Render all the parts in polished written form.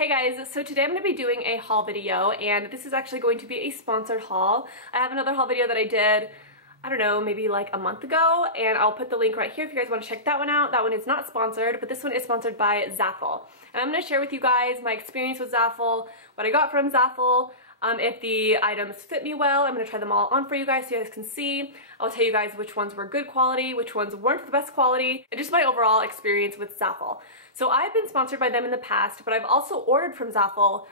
Hey guys, so today I'm going to be doing a haul video, and this is actually going to be a sponsored haul. I have another haul video that I did, I don't know, maybe like a month ago, and I'll put the link right here if you guys want to check that one out. That one is not sponsored, but this one is sponsored by Zaful. And I'm going to share with you guys my experience with Zaful, what I got from Zaful, if the items fit me well. I'm going to try them all on for you guys so you guys can see. I'll tell you guys which ones were good quality, which ones weren't the best quality, and just my overall experience with Zaful. So I've been sponsored by them in the past, but I've also ordered from Zaful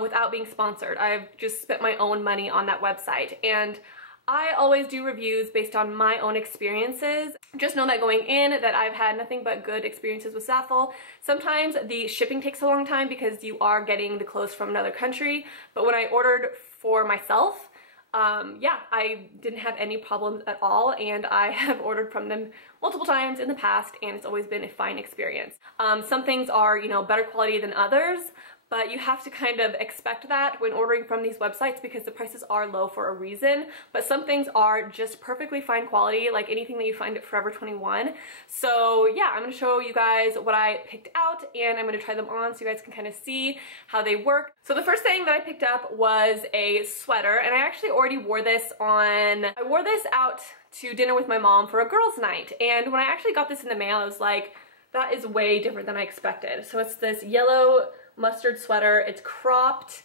without being sponsored. I've just spent my own money on that website, and I always do reviews based on my own experiences. Just know that going in that I've had nothing but good experiences with Zaful. Sometimes the shipping takes a long time because you are getting the clothes from another country, but when I ordered for myself, yeah, I didn't have any problems at all, and I have ordered from them multiple times in the past, and it's always been a fine experience. Some things are, you know, better quality than others, but you have to kind of expect that when ordering from these websites because the prices are low for a reason. But some things are just perfectly fine quality, like anything that you find at Forever 21. So yeah, I'm gonna show you guys what I picked out, and I'm gonna try them on so you guys can kind of see how they work. So the first thing that I picked up was a sweater, and I actually already wore this I wore this out to dinner with my mom for a girls' night. And when I actually got this in the mail, I was like, that is way different than I expected. So it's this yellow mustard sweater. It's cropped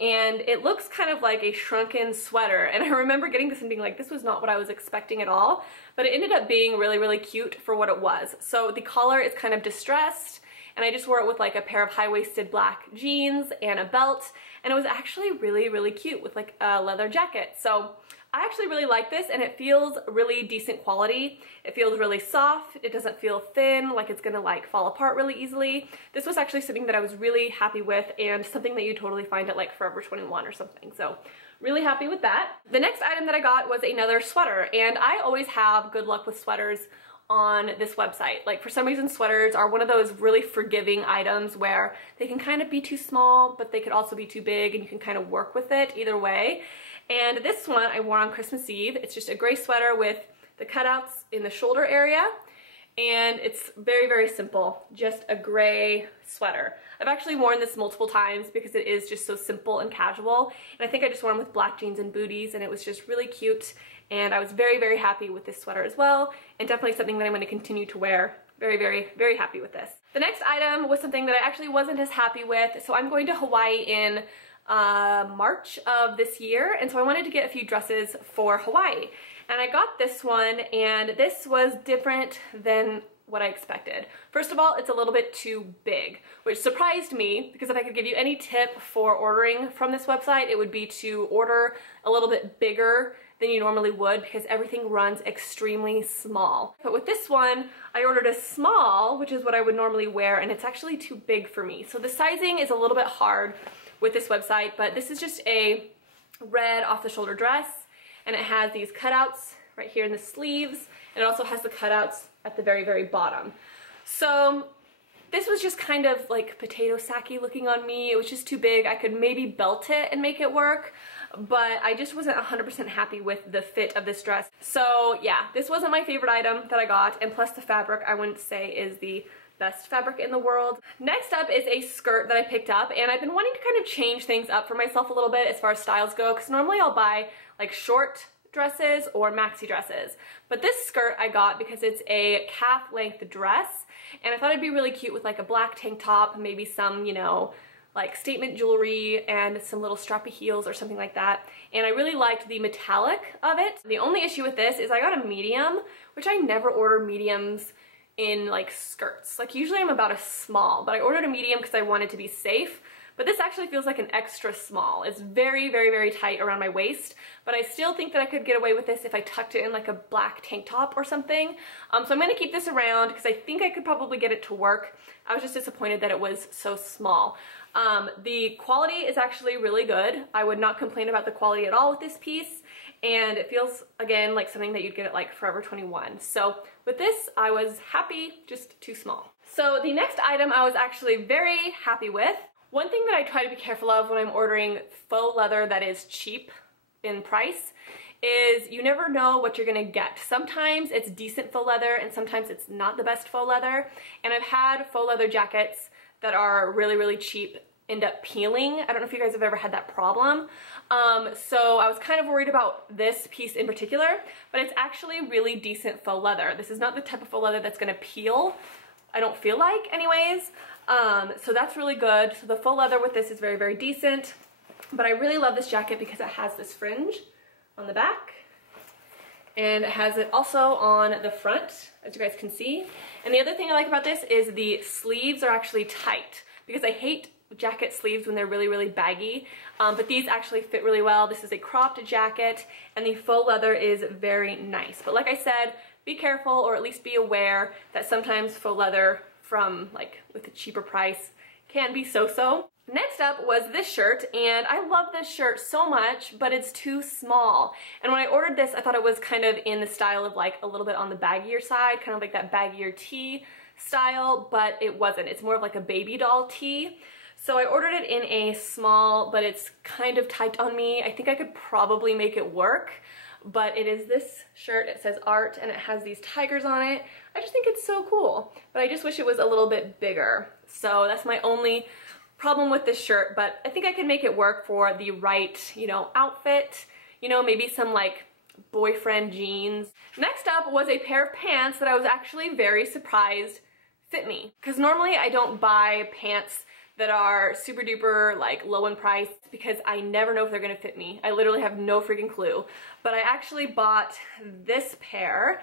and it looks kind of like a shrunken sweater, and I remember getting this and being like, this was not what I was expecting at all, but it ended up being really, really cute for what it was. So the collar is kind of distressed, and I just wore it with like a pair of high-waisted black jeans and a belt, and it was actually really, really cute with like a leather jacket. So I actually really like this, and it feels really decent quality. It feels really soft. It doesn't feel thin, like it's gonna like fall apart really easily. This was actually something that I was really happy with, and something that you totally find at like Forever 21 or something. So really happy with that. The next item that I got was another sweater, and I always have good luck with sweaters on this website. Like, for some reason, sweaters are one of those really forgiving items where they can kind of be too small, but they could also be too big, and you can kind of work with it either way. And this one I wore on Christmas Eve. It's just a gray sweater with the cutouts in the shoulder area, and it's very, very simple, just a gray sweater. I've actually worn this multiple times because it is just so simple and casual, and I think I just wore them with black jeans and booties, and it was just really cute, and I was very, very happy with this sweater as well, and definitely something that I'm going to continue to wear. Very, very, very happy with this. The next item was something that I actually wasn't as happy with. So I'm going to Hawaii in March of this year, and so I wanted to get a few dresses for Hawaii, and I got this one, and this was different than what I expected. First of all, it's a little bit too big, which surprised me, because if I could give you any tip for ordering from this website, it would be to order a little bit bigger than you normally would, because everything runs extremely small. But with this one, I ordered a small, which is what I would normally wear, and it's actually too big for me. So the sizing is a little bit hard with this website, but this is just a red off-the-shoulder dress, and it has these cutouts right here in the sleeves, and it also has the cutouts at the very, very bottom. So this was just kind of like potato sacky looking on me. It was just too big. I could maybe belt it and make it work, but I just wasn't 100% happy with the fit of this dress. So yeah, this wasn't my favorite item that I got, and plus the fabric I wouldn't say is the best fabric in the world. Next up is a skirt that I picked up, and I've been wanting to kind of change things up for myself a little bit as far as styles go, because normally I'll buy like short dresses or maxi dresses, but this skirt I got because it's a calf length dress, and I thought it'd be really cute with like a black tank top, maybe some, you know, like statement jewelry and some little strappy heels or something like that, and I really liked the metallic of it. The only issue with this is I got a medium, which I never order mediums in like skirts. Like usually I'm about a small, but I ordered a medium because I wanted to be safe. But this actually feels like an extra small. It's very, very, very tight around my waist, but I still think that I could get away with this if I tucked it in like a black tank top or something. So I'm gonna keep this around because I think I could probably get it to work. I was just disappointed that it was so small. The quality is actually really good. I would not complain about the quality at all with this piece, and it feels, again, like something that you'd get at like Forever 21. So with this, I was happy, just too small. So the next item I was actually very happy with. One thing that I try to be careful of when I'm ordering faux leather that is cheap in price is you never know what you're gonna get. Sometimes it's decent faux leather and sometimes it's not the best faux leather. And I've had faux leather jackets that are really, really cheap end up peeling. I don't know if you guys have ever had that problem. So I was kind of worried about this piece in particular, but it's actually really decent faux leather. This is not the type of faux leather that's gonna peel, I don't feel like anyways. So that's really good. So the faux leather with this is very, very decent. But I really love this jacket because it has this fringe on the back. And it has it also on the front, as you guys can see. And the other thing I like about this is the sleeves are actually tight, because I hate jacket sleeves when they're really, really baggy. But these actually fit really well. This is a cropped jacket, and the faux leather is very nice. But like I said, be careful, or at least be aware that sometimes faux leather from like with a cheaper price can be so-so. Next up was this shirt, and I love this shirt so much, but it's too small. And when I ordered this, I thought it was kind of in the style of like a little bit on the baggier side, kind of like that baggier tee style, but it wasn't. It's more of like a baby doll tee. So I ordered it in a small, but it's kind of tight on me. I think I could probably make it work, but it is this shirt. It says art, and it has these tigers on it. I just think it's so cool, but I just wish it was a little bit bigger. So that's my only problem with this shirt, but I think I can make it work for the right, you know, outfit, you know, maybe some like boyfriend jeans. Next up was a pair of pants that I was actually very surprised fit me, because normally I don't buy pants that are super duper like low in price because I never know if they're gonna fit me. I literally have no freaking clue. But I actually bought this pair,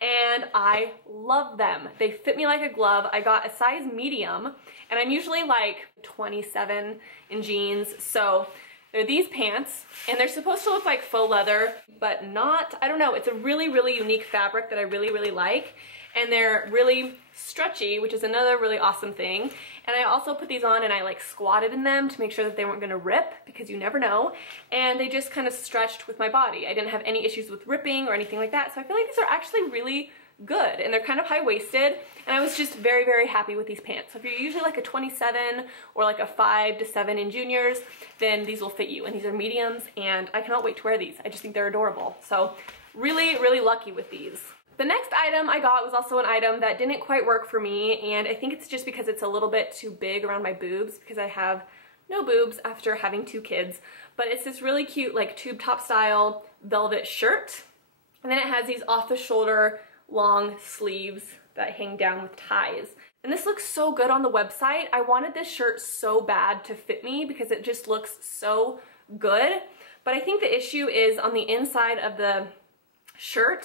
and I love them. They fit me like a glove. I got a size medium, and I'm usually like 27 in jeans. So they're these pants, and they're supposed to look like faux leather, but not. I don't know. It's a really, really unique fabric that I really, really like. And they're really stretchy, which is another really awesome thing. And I also put these on and I like squatted in them to make sure that they weren't gonna rip, because you never know. And they just kind of stretched with my body. I didn't have any issues with ripping or anything like that. So I feel like these are actually really good, and they're kind of high-waisted, and I was just very, very happy with these pants. So if you're usually like a 27 or like a 5 to 7 in juniors, then these will fit you. And these are mediums, and I cannot wait to wear these. I just think they're adorable. So really, really lucky with these. The next item I got was also an item that didn't quite work for me, and I think it's just because it's a little bit too big around my boobs, because I have no boobs after having 2 kids. But it's this really cute like tube top style velvet shirt, and then it has these off the shoulder long sleeves that hang down with ties. And this looks so good on the website. I wanted this shirt so bad to fit me because it just looks so good. But I think the issue is on the inside of the shirt,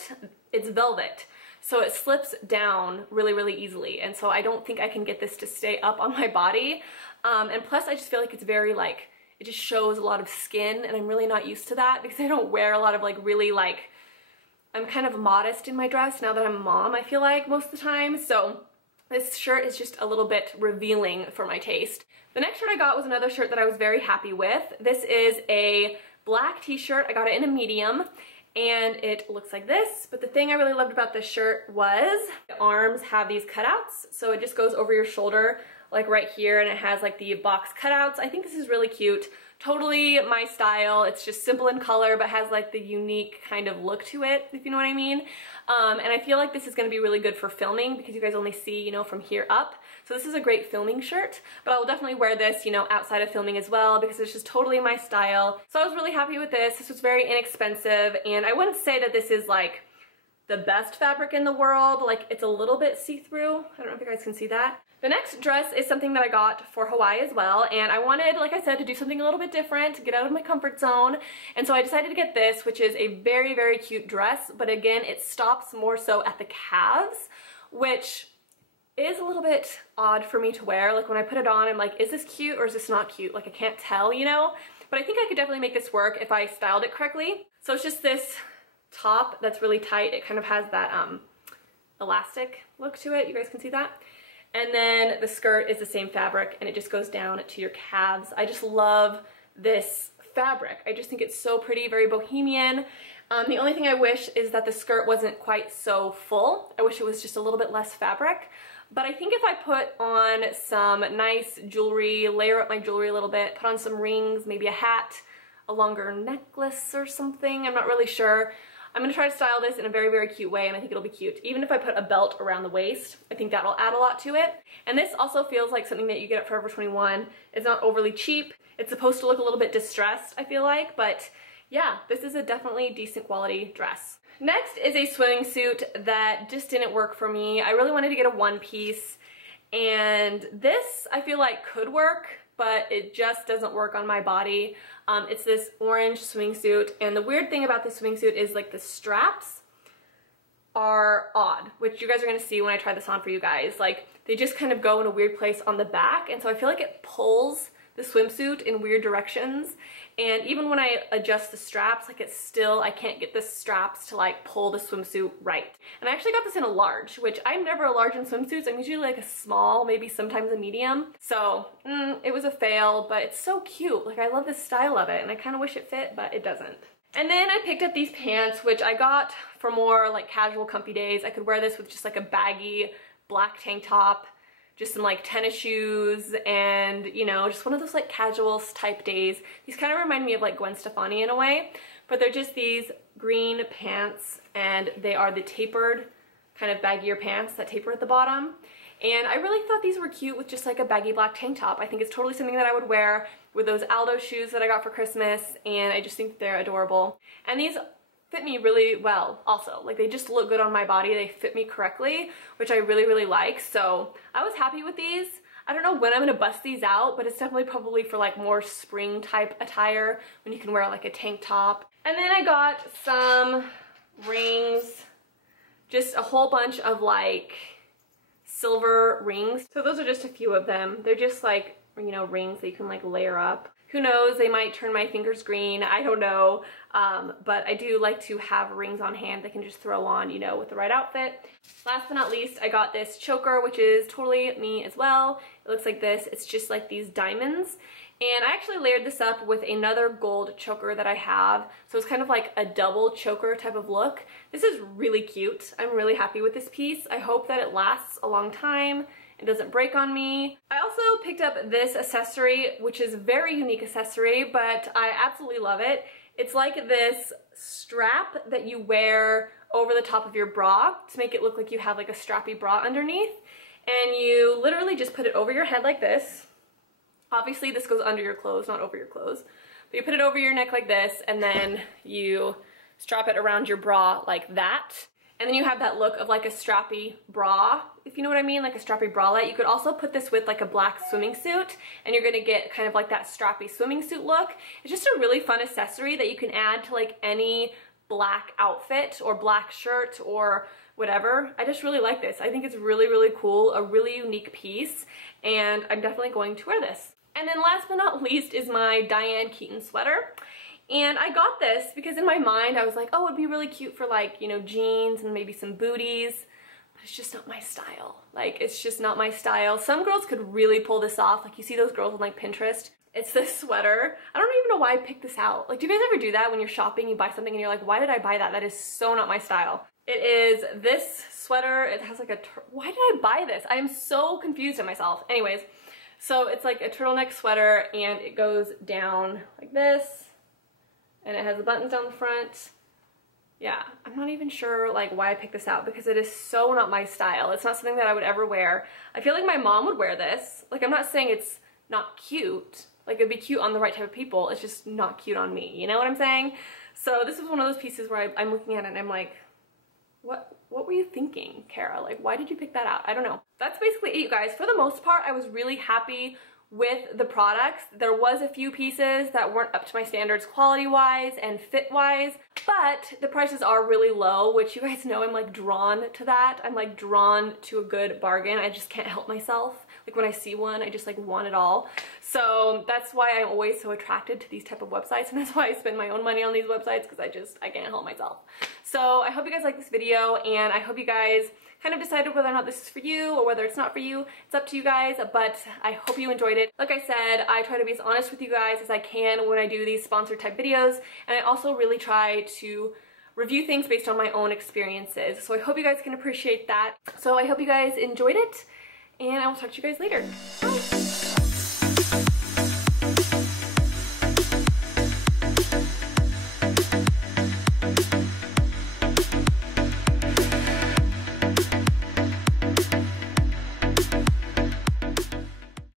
it's velvet. So it slips down really, really easily. And so I don't think I can get this to stay up on my body. And plus I just feel like it's very like, it just shows a lot of skin, and I'm really not used to that because I don't wear a lot of like really like, I'm kind of modest in my dress now that I'm a mom, I feel like, most of the time. So this shirt is just a little bit revealing for my taste. The next shirt I got was another shirt that I was very happy with. This is a black t-shirt. I got it in a medium, and it looks like this. But the thing I really loved about this shirt was the arms have these cutouts. So it just goes over your shoulder, like right here, and it has like the box cutouts. I think this is really cute. Totally my style. It's just simple in color, but has like the unique kind of look to it, if you know what I mean. And I feel like this is going to be really good for filming because you guys only see, you know, from here up. So this is a great filming shirt, but I will definitely wear this, you know, outside of filming as well because it's just totally my style. So I was really happy with this. This was very inexpensive, and I wouldn't say that this is like the best fabric in the world. Like, it's a little bit see-through. I don't know if you guys can see that. The next dress is something that I got for Hawaii as well, and I wanted, like I said, to do something a little bit different, get out of my comfort zone, and so I decided to get this, which is a very, very cute dress, but again, it stops more so at the calves, which is a little bit odd for me to wear. Like, when I put it on, I'm like, is this cute or is this not cute? Like, I can't tell, you know? But I think I could definitely make this work if I styled it correctly. So it's just this top that's really tight. It kind of has that elastic look to it. You guys can see that? And then the skirt is the same fabric, and it just goes down to your calves. I just love this fabric. I just think it's so pretty, very bohemian. The only thing I wish is that the skirt wasn't quite so full. I wish it was just a little bit less fabric. But I think if I put on some nice jewelry, layer up my jewelry a little bit, put on some rings, maybe a hat, a longer necklace or something, I'm not really sure. I'm gonna try to style this in a very, very cute way, and I think it'll be cute. Even if I put a belt around the waist, I think that'll add a lot to it. And this also feels like something that you get at Forever 21. It's not overly cheap. It's supposed to look a little bit distressed, I feel like, but yeah, this is a definitely decent quality dress. Next is a swimming suit that just didn't work for me. I really wanted to get a one piece, and this I feel like could work, but it just doesn't work on my body. It's this orange swimsuit, and the weird thing about this swimsuit is like the straps are odd, which you guys are gonna see when I try this on for you guys. Like, they just kind of go in a weird place on the back, and so I feel like it pulls the swimsuit in weird directions. And even when I adjust the straps, like, it's still, I can't get the straps to like pull the swimsuit right. And I actually got this in a large, which I'm never a large in swimsuits. I'm usually like a small, maybe sometimes a medium. So it was a fail, but it's so cute. Like, I love the style of it, and I kind of wish it fit, but it doesn't. And then I picked up these pants, which I got for more like casual comfy days. I could wear this with just like a baggy black tank top, just some like tennis shoes, and you know, just one of those like casual type days. These kind of remind me of like Gwen Stefani in a way, but they're just these green pants, and they are the tapered kind of baggier pants that taper at the bottom. And I really thought these were cute with just like a baggy black tank top. I think it's totally something that I would wear with those Aldo shoes that I got for Christmas, and I just think they're adorable. And these fit me really well also. Like, they just look good on my body. They fit me correctly, which I really, really like. So I was happy with these. I don't know when I'm gonna bust these out, but it's definitely probably for like more spring type attire when you can wear like a tank top. And then I got some rings, just a whole bunch of like silver rings. So those are just a few of them. They're just like, you know, rings that you can like layer up. Who knows, they might turn my fingers green, I don't know. But I do like to have rings on hand that I can just throw on, you know, with the right outfit. Last but not least, I got this choker, which is totally me as well. It looks like this. It's just like these diamonds. And I actually layered this up with another gold choker that I have. So it's kind of like a double choker type of look. This is really cute. I'm really happy with this piece. I hope that it lasts a long time. It doesn't break on me. I also picked up this accessory, which is a very unique accessory, but I absolutely love it. It's like this strap that you wear over the top of your bra to make it look like you have like a strappy bra underneath. And you literally just put it over your head like this. Obviously this goes under your clothes, not over your clothes. But you put it over your neck like this, and then you strap it around your bra like that. And then you have that look of like a strappy bra, if you know what I mean, like a strappy bralette. You could also put this with like a black swimming suit, and you're gonna get kind of like that strappy swimming suit look. It's just a really fun accessory that you can add to like any black outfit or black shirt or whatever. I just really like this. I think it's really, really cool, a really unique piece, and I'm definitely going to wear this. And then last but not least is my Diane Keaton sweater. And I got this because in my mind I was like, oh, it'd be really cute for like, you know, jeans and maybe some booties, but it's just not my style. Like, it's just not my style. Some girls could really pull this off. Like, you see those girls on like Pinterest. It's this sweater. I don't even know why I picked this out. Like, do you guys ever do that when you're shopping, you buy something and you're like, why did I buy that? That is so not my style. It is this sweater. It has like a, why did I buy this? I am so confused at myself. Anyways, so it's like a turtleneck sweater, and it goes down like this. And it has the buttons down the front. Yeah, I'm not even sure like why I picked this out, because it is so not my style. It's not something that I would ever wear. I feel like my mom would wear this. Like, I'm not saying it's not cute. Like, it'd be cute on the right type of people. It's just not cute on me. You know what I'm saying? So this is one of those pieces where I'm looking at it and I'm like, what were you thinking, Carah? Like, why did you pick that out? I don't know. That's basically it, you guys. For the most part, I was really happy with the products. There was a few pieces that weren't up to my standards quality-wise and fit-wise, but the prices are really low, which you guys know I'm like drawn to that. I'm like drawn to a good bargain. I just can't help myself. Like, when I see one, I just like want it all. So that's why I'm always so attracted to these type of websites, and that's why I spend my own money on these websites, because I can't help myself. So I hope you guys like this video, and I hope you guys kind of decided whether or not this is for you or whether it's not for you. It's up to you guys, but I hope you enjoyed it. Like I said, I try to be as honest with you guys as I can when I do these sponsored type videos, and I also really try to review things based on my own experiences. So I hope you guys can appreciate that. So I hope you guys enjoyed it, and I will talk to you guys later. Bye!